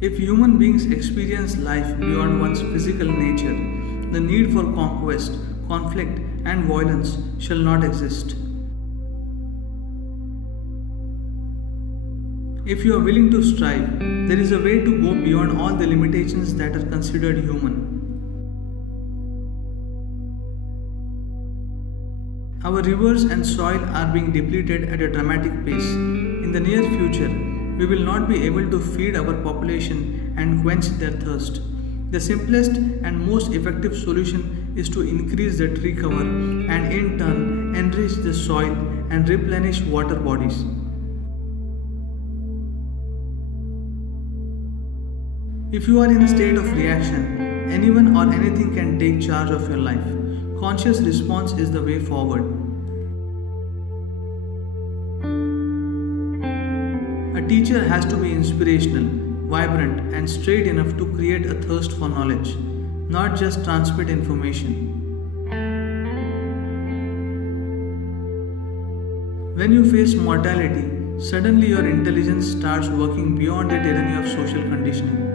If human beings experience life beyond one's physical nature, the need for conquest, conflict, and violence shall not exist. If you are willing to strive, there is a way to go beyond all the limitations that are considered human. Our rivers and soil are being depleted at a dramatic pace. In the near future, we will not be able to feed our population and quench their thirst. The simplest and most effective solution is to increase the tree cover and in turn enrich the soil and replenish water bodies. If you are in a state of reaction, anyone or anything can take charge of your life. Conscious response is the way forward. A teacher has to be inspirational, vibrant, and straight enough to create a thirst for knowledge, not just transmit information. When you face mortality, suddenly your intelligence starts working beyond the tyranny of social conditioning.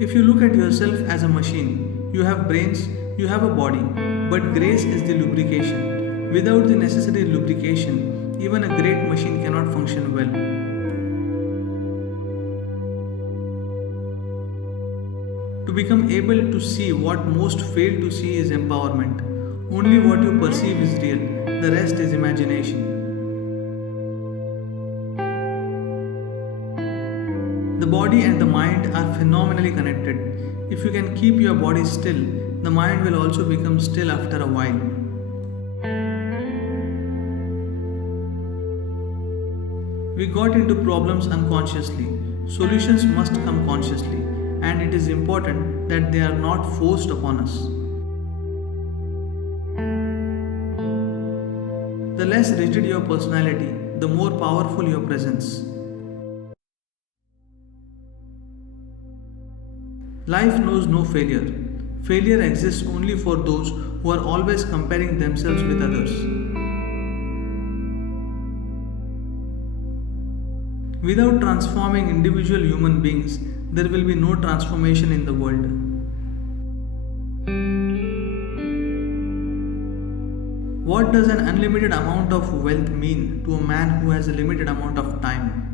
If you look at yourself as a machine, you have brains, you have a body, but grace is the lubrication. Without the necessary lubrication, even a great machine cannot function well. To become able to see what most fail to see is empowerment. Only what you perceive is real, the rest is imagination. The body and the mind are phenomenally connected. If you can keep your body still, the mind will also become still after a while. We got into problems unconsciously. Solutions must come consciously, and it is important that they are not forced upon us. The less rigid your personality, the more powerful your presence. Life knows no failure. Failure exists only for those who are always comparing themselves with others. Without transforming individual human beings, there will be no transformation in the world. What does an unlimited amount of wealth mean to a man who has a limited amount of time?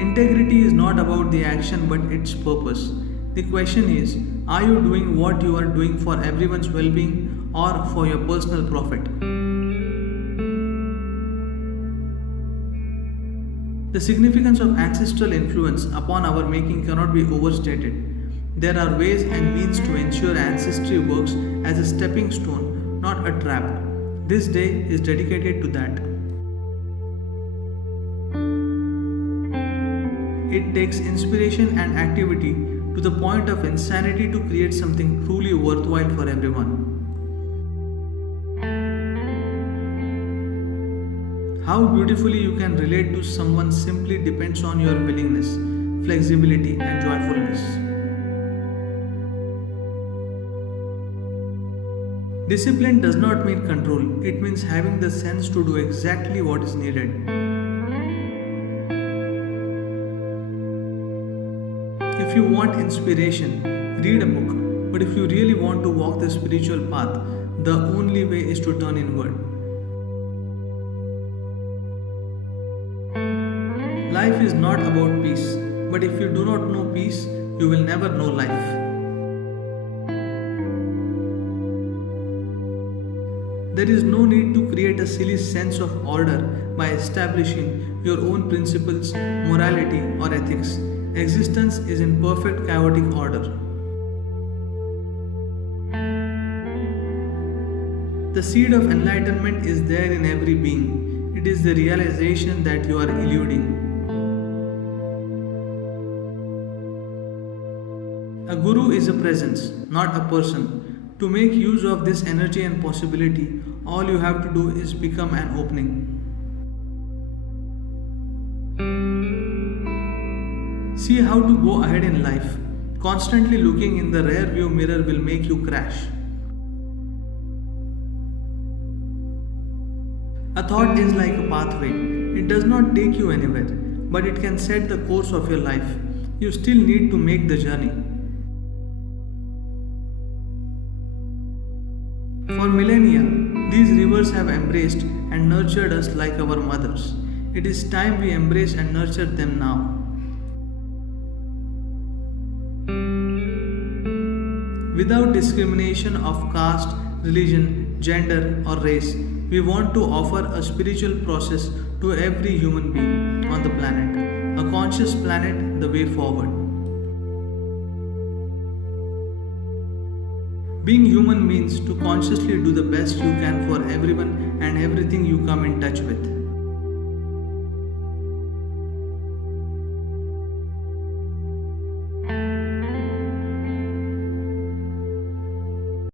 Integrity is not about the action but its purpose. The question is, are you doing what you are doing for everyone's well-being or for your personal profit? The significance of ancestral influence upon our making cannot be overstated. There are ways and means to ensure ancestry works as a stepping stone, not a trap. This day is dedicated to that. It takes inspiration and activity to the point of insanity to create something truly worthwhile for everyone. How beautifully you can relate to someone simply depends on your willingness, flexibility, and joyfulness. Discipline does not mean control, it means having the sense to do exactly what is needed. If you want inspiration, read a book. But if you really want to walk the spiritual path, the only way is to turn inward. Life is not about peace, but if you do not know peace, you will never know life. There is no need to create a silly sense of order by establishing your own principles, morality, or ethics. Existence is in perfect chaotic order. The seed of enlightenment is there in every being. It is the realization that you are eluding. A guru is a presence, not a person. To make use of this energy and possibility, all you have to do is become an opening. See how to go ahead in life. Constantly looking in the rear view mirror will make you crash. A thought is like a pathway. It does not take you anywhere, but it can set the course of your life. You still need to make the journey. For millennia, these rivers have embraced and nurtured us like our mothers. It is time we embrace and nurture them now. Without discrimination of caste, religion, gender, or race, we want to offer a spiritual process to every human being on the planet. A conscious planet, the way forward. Being human means to consciously do the best you can for everyone and everything you come in touch with.